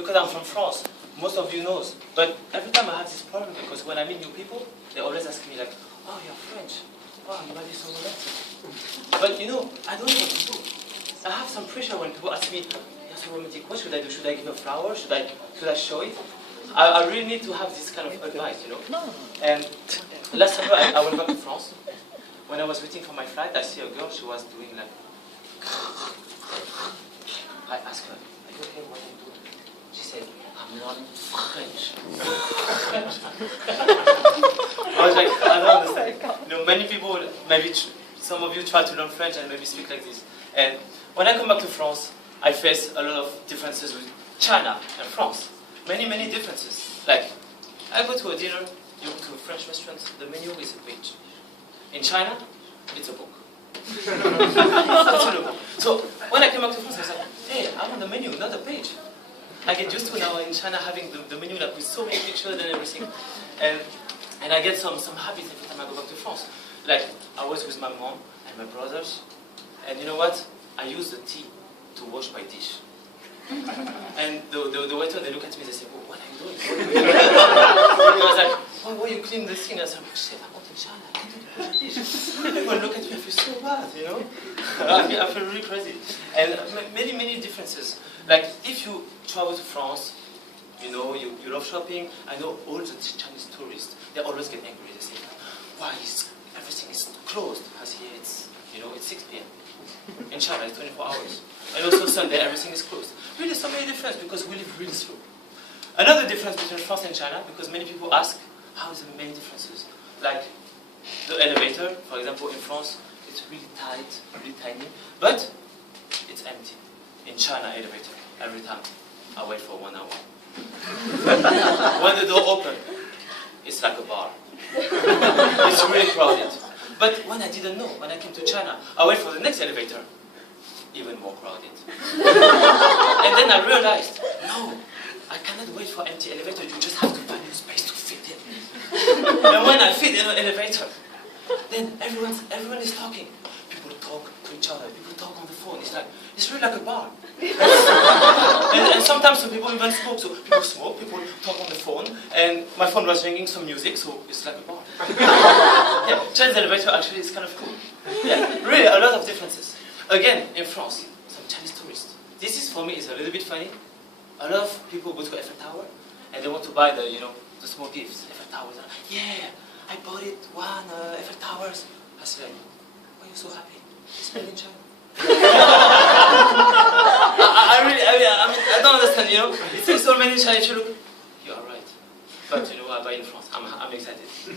because I'm from France, most of you knows. But every time I have this problem because when I meet new people, they always ask me like, oh, you're French. Oh, you might be so romantic. But you know, I don't know what to do. I have some pressure when people ask me, you're so romantic, what should I do? Should I give a flower? Should I show it? I really need to have this kind of advice, you know. And last summer I went back to France. When I was waiting for my flight, I see a girl, she was doing like... I asked her, are you okay, what are you doing? She said, I'm learning French. I was like, I don't understand. You know, many people, maybe some of you try to learn French and maybe speak like this. And when I come back to France, I face a lot of differences with China and France. Many, many differences. Like, I go to a dinner, you go to a French restaurant, the menu is a page. In China, it's a book. It's a book. So when I came back to France, I was like, hey, I'm on the menu, not a page. I get used to now in China having the menu like with so many pictures and everything. And I get some habits every time I go back to France. Like, I was with my mom and my brothers, and you know what? I use the tea to wash my dish. And the waiter, they look at me, they say, oh, what are you doing? I was like, oh, why you clean this thing? I was like, shit, I'm not in China, I can't do the dish. People look at me, I feel so bad, you know? I feel really crazy. And many, many differences. Like, if you travel to France, you know, you love shopping, I know all the Chinese tourists, they always get angry. They say, why is everything is closed? Because here it's, you know, it's 6 p.m. In China, it's 24 hours. And also Sunday, everything is closed. Really, so many differences because we live really slow. Another difference between France and China, because many people ask, how is the main differences? Like, the elevator, for example, in France, it's really tight, really tiny, but it's empty. In China elevator, every time, I wait for 1 hour. When the door opens, it's like a bar. It's really crowded. But when I didn't know, when I came to China, I wait for the next elevator, even more crowded. And then I realized, no, I cannot wait for empty elevator, you just have to find a space to fit in. And when I fit in an elevator, then everyone is talking. People talk to each other, people talk on the phone. It's really like a bar. and sometimes some people even smoke. So people smoke, people talk on the phone, and my phone was ringing some music, so it's like a bar. Yeah, Chinese elevator actually is kind of cool. Yeah, really a lot of differences. Again, in France, some Chinese tourists. This is for me is a little bit funny. A lot of people go to Eiffel Tower, and they want to buy the, you know, the small gifts. Eiffel Towers. Yeah, I bought it, one Eiffel Towers. I said, why are you so happy? It's made in China. I don't understand, you know. It says so many Chinese, you look, you are right. But you know, I buy in France. I'm excited. You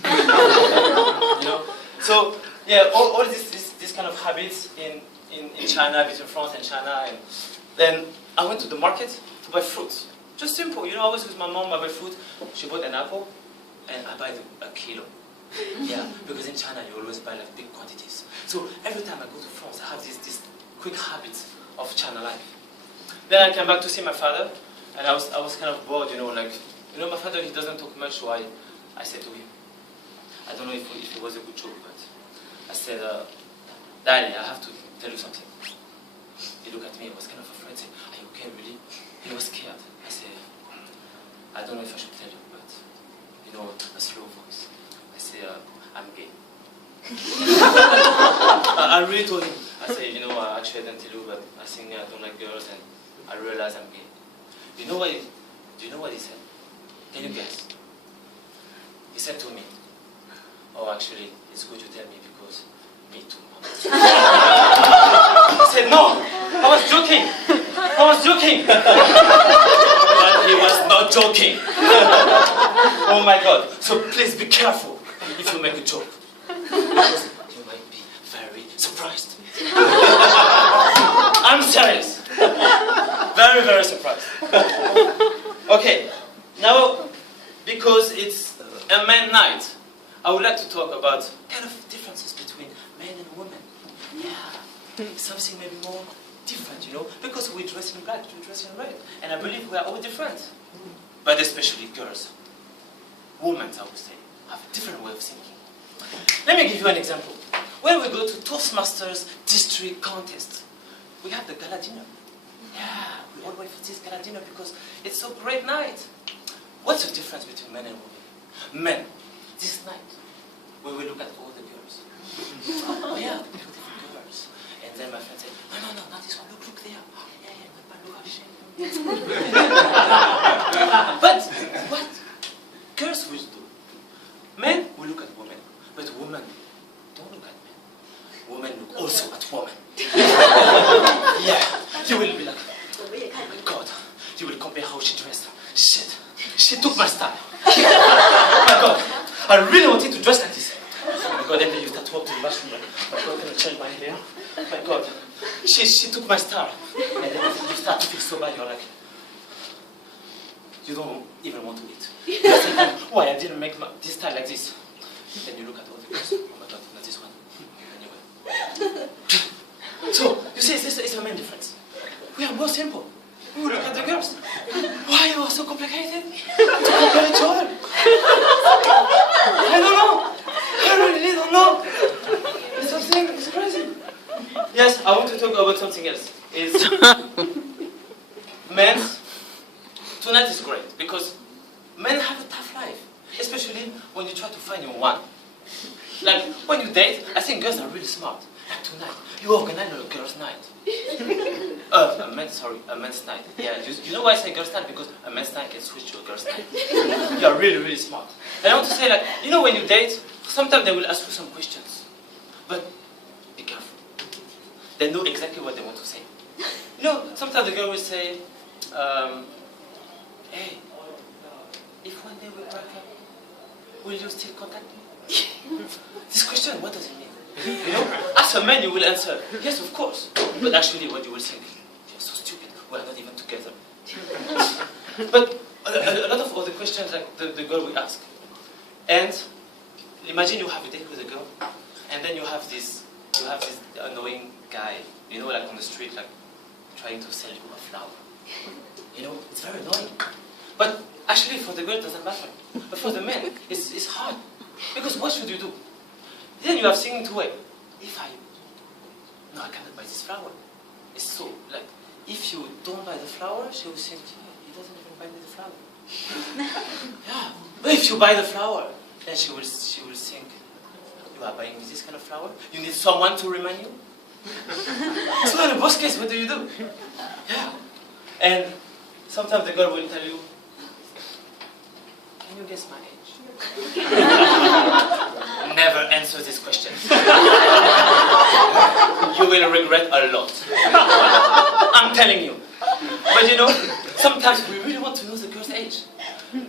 know. So yeah, all this kind of habits in China, between France and China, and then I went to the market to buy fruits. Just simple, you know. I was with my mom. I buy fruit. She bought an apple, and I buy a kilo. Yeah, because in China you always buy like big quantities. So every time I go to France, I have this quick habit of China life. Then I came back to see my father, and I was kind of bored, you know, like, you know, my father, he doesn't talk much, so I said to him, I don't know if it was a good joke, but I said, Daddy, I have to tell you something. He looked at me, he was kind of afraid, said, are you okay, really? He was scared. I said, I don't know if I should tell you, but, you know, a slow voice. I said, I'm gay. I really told him. I said, you know, actually I didn't tell you, but I think I don't like girls, and I realized I'm gay. Do you know what he said? Can you guess? He said to me, oh, actually, it's good you tell me because me too. I said, no, I was joking. But he was not joking. Oh my God. So please be careful if you make a joke. Because you might be very surprised. I'm serious. Very, very surprised. Okay, now, because it's a man night, I would like to talk about kind of differences between men and women. Yeah, something maybe more different, you know, because we dress in black, we dress in red, and I believe we are all different. But especially girls. Women, I would say, have a different way of thinking. Let me give you an example. When we go to Toastmasters district contest, we have the gala dinner. Yeah, We all wait for this gala dinner because it's a great night. What's the difference between men and women? Men, this night, we will look at all the girls. Oh yeah, beautiful girls. And then my friend said, no, not this one. Look there. Yeah, look how she. But what girls will do? Men will look at women, but women don't look at men. Women look also at women. Yeah, you will be like, oh my God. You will compare how she dressed. Shit, she took my style. Oh my God, I really wanted to dress like this. Oh my God, and then you start to walk to the bathroom. Like, oh my God, can I change my hair? Oh my God, she took my style. And then you start to feel so bad. You're like, you don't even want to eat. You're thinking, why I didn't make this style like this? Then you look at all the girls. Oh my God, not this one. Anyway. So, you see, it's a main difference. We are more simple. We look at the girls. Why you are so complicated? To compare each other. I don't know. I really don't know. It's something, it's crazy. Yes, I want to talk about something else. It's men. Tonight is great because men have a tough life, especially when you try to find your one. Like when you date, I think girls are really smart. Like tonight, you organize a girls' night. A men's night. Yeah, you know why I say girls' night? Because a men's night can switch to a girls' night. You are really, really smart. And I want to say, like, you know, when you date, sometimes they will ask you some questions, but be careful. They know exactly what they want to say. You know, sometimes the girl will say, hey, if one day we break up, will you still contact me? This question, what does it mean? You know, as a man you will answer, yes, of course. But actually what you will think, you're so stupid, we are not even together. But a lot of other questions like the girl will ask. And imagine you have a date with a girl, and then you have this annoying guy, you know, like on the street, like trying to sell you a flower. You know, it's very annoying. But actually for the girl it doesn't matter. But for the man, it's hard. Because what should you do? Then you have thinking two ways. I cannot buy this flower. It's so, like, if you don't buy the flower, she will think, he doesn't even buy me the flower. Yeah. But if you buy the flower, then she will think, you are buying me this kind of flower? You need someone to remind you? So in the worst case, what do you do? Yeah. And sometimes the girl will tell you, can you guess my age? Never answer this question. You will regret a lot. I'm telling you. But you know, sometimes we really want to know the girl's age.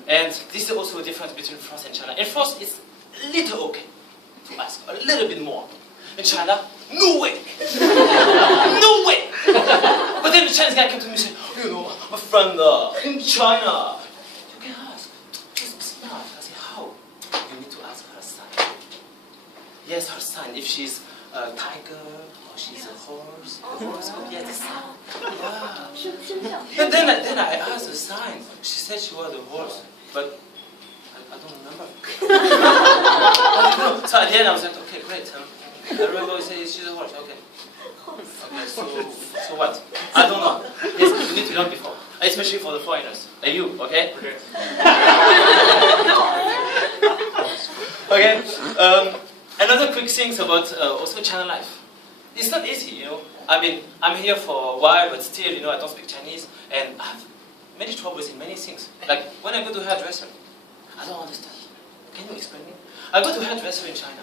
And this is also a difference between France and China. In France, it's a little okay to ask a little bit more. In China, no way. No way. But then the Chinese guy came to me and said, you know, my friend in China, you can ask. Just be smart. I said, how? You need to ask her sign. Yes, her sign. If she's a tiger or she's a horse. Yeah, the sign. Yeah. And then I asked the sign. She said she was a horse, but I don't remember. I don't know. So at the end I was like, okay, great. I remember we said she's a horse. Okay. Okay, so what? I don't know. Yes, you need to learn before. Especially for the foreigners. Like you, okay? Okay. Another quick thing about also China life. It's not easy, you know. I mean, I'm here for a while, but still, you know, I don't speak Chinese, and I have many troubles in many things. Like when I go to a hairdresser, I don't understand. Can you explain me? I go to a hairdresser in China.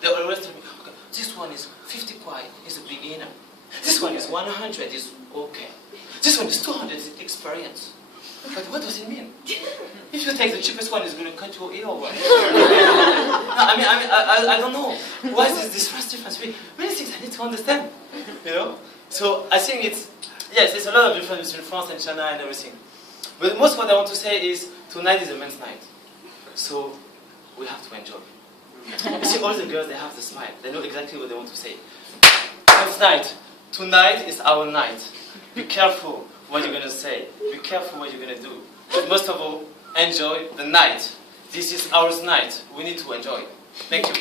They always tell me, okay, this one is 50 kwai, is a beginner. This one is 100, is okay. This one is 200, is experience. But what does it mean? If you take the cheapest one, it's going to cut your ear or what? No, I don't know. Why is this first difference? Many things I need to understand, you know? So I think yes, there's a lot of difference between France and China and everything. But most what I want to say is, tonight is a men's night. So we have to enjoy. You see, all the girls, they have the smile. They know exactly what they want to say. Men's night. Tonight is our night. Be careful what you're going to say. Be careful what you're going to do. But most of all, enjoy the night. This is our night. We need to enjoy. Thank you.